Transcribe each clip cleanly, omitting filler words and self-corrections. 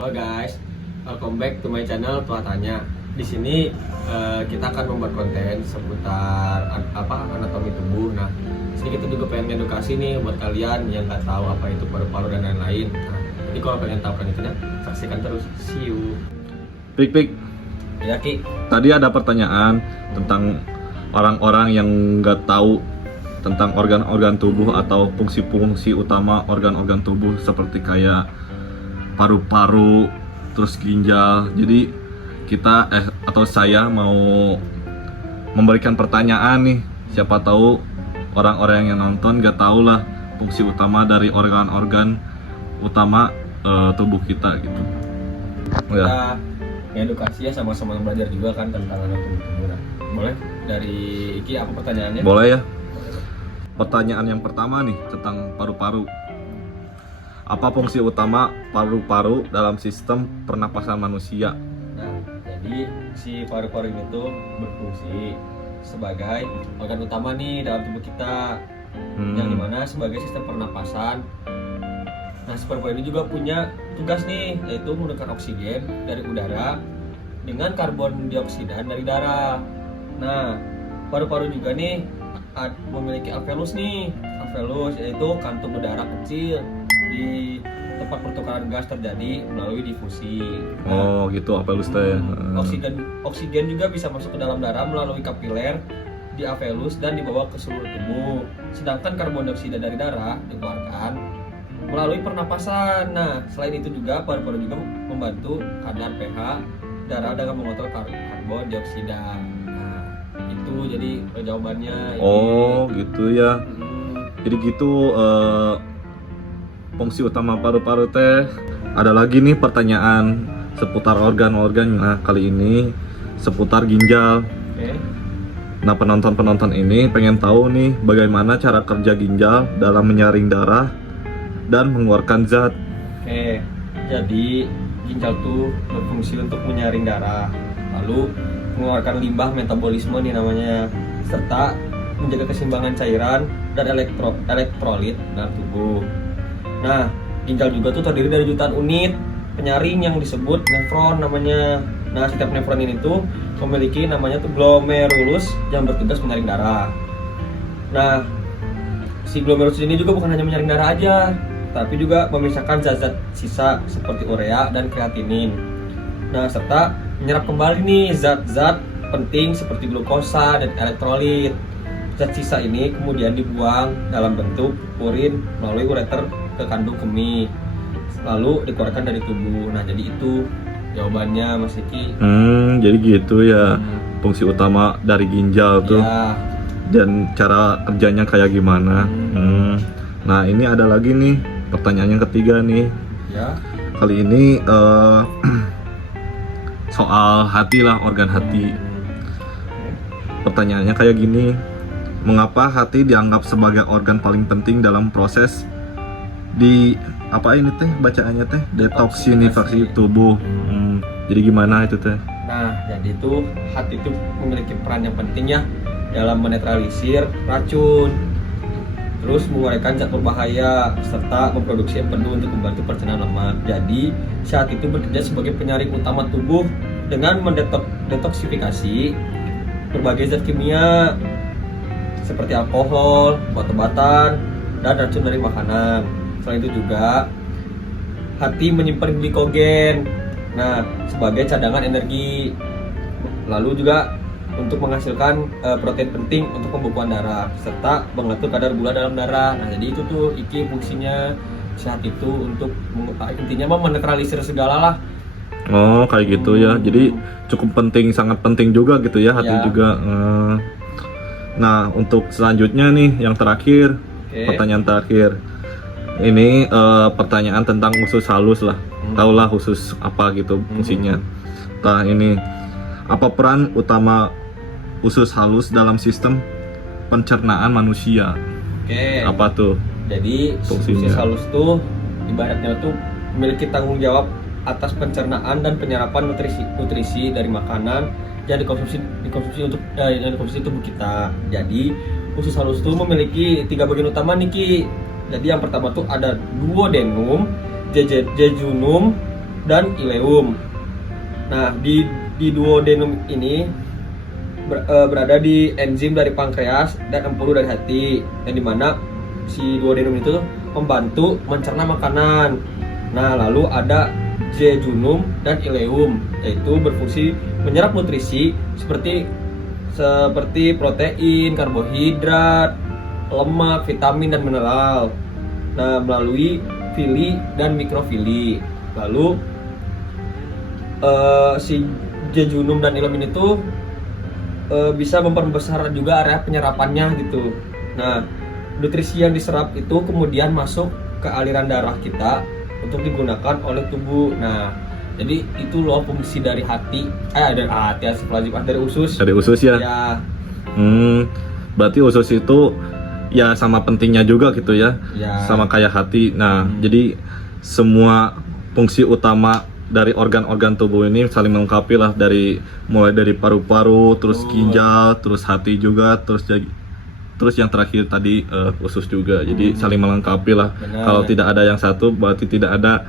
Halo guys, welcome back to my channel Tua Tanya. Di sini kita akan membuat konten seputar anatomi tubuh. Nah, di sini kita juga pengen edukasi nih buat kalian yang nggak tahu apa itu paru-paru dan lain-lain. Nah, jadi kalau pengen tahu penelitiannya, saksikan terus. See you. Pik. Ya Ki. Tadi ada pertanyaan tentang orang-orang yang nggak tahu tentang organ-organ tubuh atau fungsi-fungsi utama organ-organ tubuh seperti kayak paru-paru, terus ginjal. Jadi kita atau saya mau memberikan pertanyaan nih. Siapa tahu orang-orang yang nonton nggak tahu lah fungsi utama dari organ-organ utama tubuh kita gitu. Kita edukasi ya, sama-sama belajar juga kan tentang anatomi tubuh. Nah, boleh dari Iki apa pertanyaannya? Boleh ya. Pertanyaan yang pertama nih tentang paru-paru. Apa fungsi utama paru-paru dalam sistem pernapasan manusia? Nah, jadi si paru-paru ini tuh berfungsi sebagai organ utama nih dalam tubuh kita, yang dimana sebagai sistem pernapasan. Nah, si paru-paru ini juga punya tugas nih, yaitu menukar oksigen dari udara dengan karbon dioksida dari darah. Nah, paru-paru juga nih memiliki alveolus nih. Alveolus yaitu kantung udara kecil di tempat pertukaran gas terjadi melalui difusi. Oh gitu, alveolus teh. Oksigen juga bisa masuk ke dalam darah melalui kapiler di alveolus dan dibawa ke seluruh tubuh. Sedangkan karbon dioksida dari darah dikeluarkan melalui pernapasan. Nah, selain itu juga paru-paru juga membantu kadar pH darah dengan mengontrol karbon dioksida. Nah, itu jadi jawabannya. Oh gitu ya. Jadi gitu fungsi utama paru-paru teh. Ada lagi nih pertanyaan seputar organ-organ. Nah, kali ini seputar ginjal. Oke. Nah, penonton-penonton ini pengen tahu nih bagaimana cara kerja ginjal dalam menyaring darah dan mengeluarkan zat. Oke. Jadi ginjal tuh berfungsi untuk menyaring darah, lalu mengeluarkan limbah metabolisme nih namanya, serta menjaga keseimbangan cairan dan elektrolit dalam tubuh. Nah, ginjal juga tuh terdiri dari jutaan unit penyaring yang disebut nefron namanya. Nah, setiap nefron ini tuh memiliki namanya tuh glomerulus yang bertugas menyaring darah. Nah, si glomerulus ini juga bukan hanya menyaring darah aja, tapi juga memisahkan zat-zat sisa seperti urea dan kreatinin. Nah, serta menyerap kembali nih zat-zat penting seperti glukosa dan elektrolit. Zat sisa ini kemudian dibuang dalam bentuk urin melalui ureter ke kandung kemih, lalu dikeluarkan dari tubuh. Nah, jadi itu jawabannya Mas Iki. Jadi gitu ya fungsi utama dari ginjal tuh. Ya. Dan cara kerjanya kayak gimana. Nah, ini ada lagi nih pertanyaan yang ketiga nih. Ya. Kali ini soal hati lah, organ hati. Pertanyaannya kayak gini. Mengapa hati dianggap sebagai organ paling penting dalam proses di apa ini teh bacaannya teh detoksifikasi tubuh. Jadi gimana itu teh? Nah, jadi itu hati itu memiliki peran yang penting ya dalam menetralisir racun, terus mengeluarkan zat berbahaya, serta memproduksi empedu untuk membantu pencernaan lemak. Jadi saat itu bekerja sebagai penyaring utama tubuh dengan mendetoksifikasi berbagai zat kimia seperti alkohol, obat-obatan, dan racun dari makanan. Selain itu juga hati menyimpan glikogen, nah sebagai cadangan energi, lalu juga untuk menghasilkan protein penting untuk pembekuan darah, serta mengatur kadar gula dalam darah. Nah, jadi itu tuh Iki fungsinya sehat itu untuk intinya mah menetralisir segala lah. Oh kayak gitu ya. Jadi cukup penting, sangat penting juga gitu ya hati juga. Nah, untuk selanjutnya nih yang terakhir, pertanyaan terakhir. Ini pertanyaan tentang usus halus lah. Tahulah usus apa gitu fungsinya. Nah, ini apa peran utama usus halus dalam sistem pencernaan manusia? Oke. Apa tuh? Jadi usus halus tuh ibaratnya tuh memiliki tanggung jawab atas pencernaan dan penyerapan nutrisi dari makanan yang dikonsumsi untuk tubuh kita. Jadi usus halus itu memiliki 3 bagian utama nih Ki. Jadi yang pertama tuh ada duodenum, jejunum, dan ileum. Nah, di duodenum ini berada di enzim dari pankreas dan empedu dari hati, yang dimana si duodenum itu membantu mencerna makanan. Nah, lalu ada jejunum dan ileum, yaitu berfungsi menyerap nutrisi seperti protein, karbohidrat, lemak, vitamin dan mineral. Nah, melalui fili dan mikrofili. Lalu si jejunum dan ileum ini tuh bisa memperbesar juga area penyerapannya gitu. Nah, nutrisi yang diserap itu kemudian masuk ke aliran darah kita untuk digunakan oleh tubuh. Nah, jadi itu loh fungsi dari hati, dari usus. Dari usus ya. Ya, Berarti usus itu ya sama pentingnya juga gitu ya. ya. Sama kayak hati. Nah, jadi semua fungsi utama dari organ-organ tubuh ini saling melengkapi lah, mulai dari paru-paru, terus ginjal, terus hati juga, terus yang terakhir tadi usus juga. Jadi saling melengkapi lah. Benar. Kalau tidak ada yang satu berarti tidak ada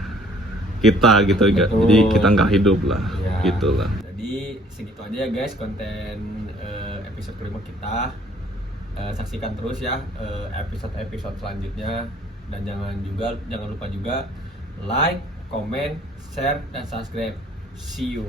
kita gitu. Betul. Jadi kita nggak hidup lah. Ya. Gitulah. Jadi segitu aja ya guys konten episode kelima kita. Saksikan terus ya episode selanjutnya, dan jangan lupa juga like, comment, share, dan subscribe. See you.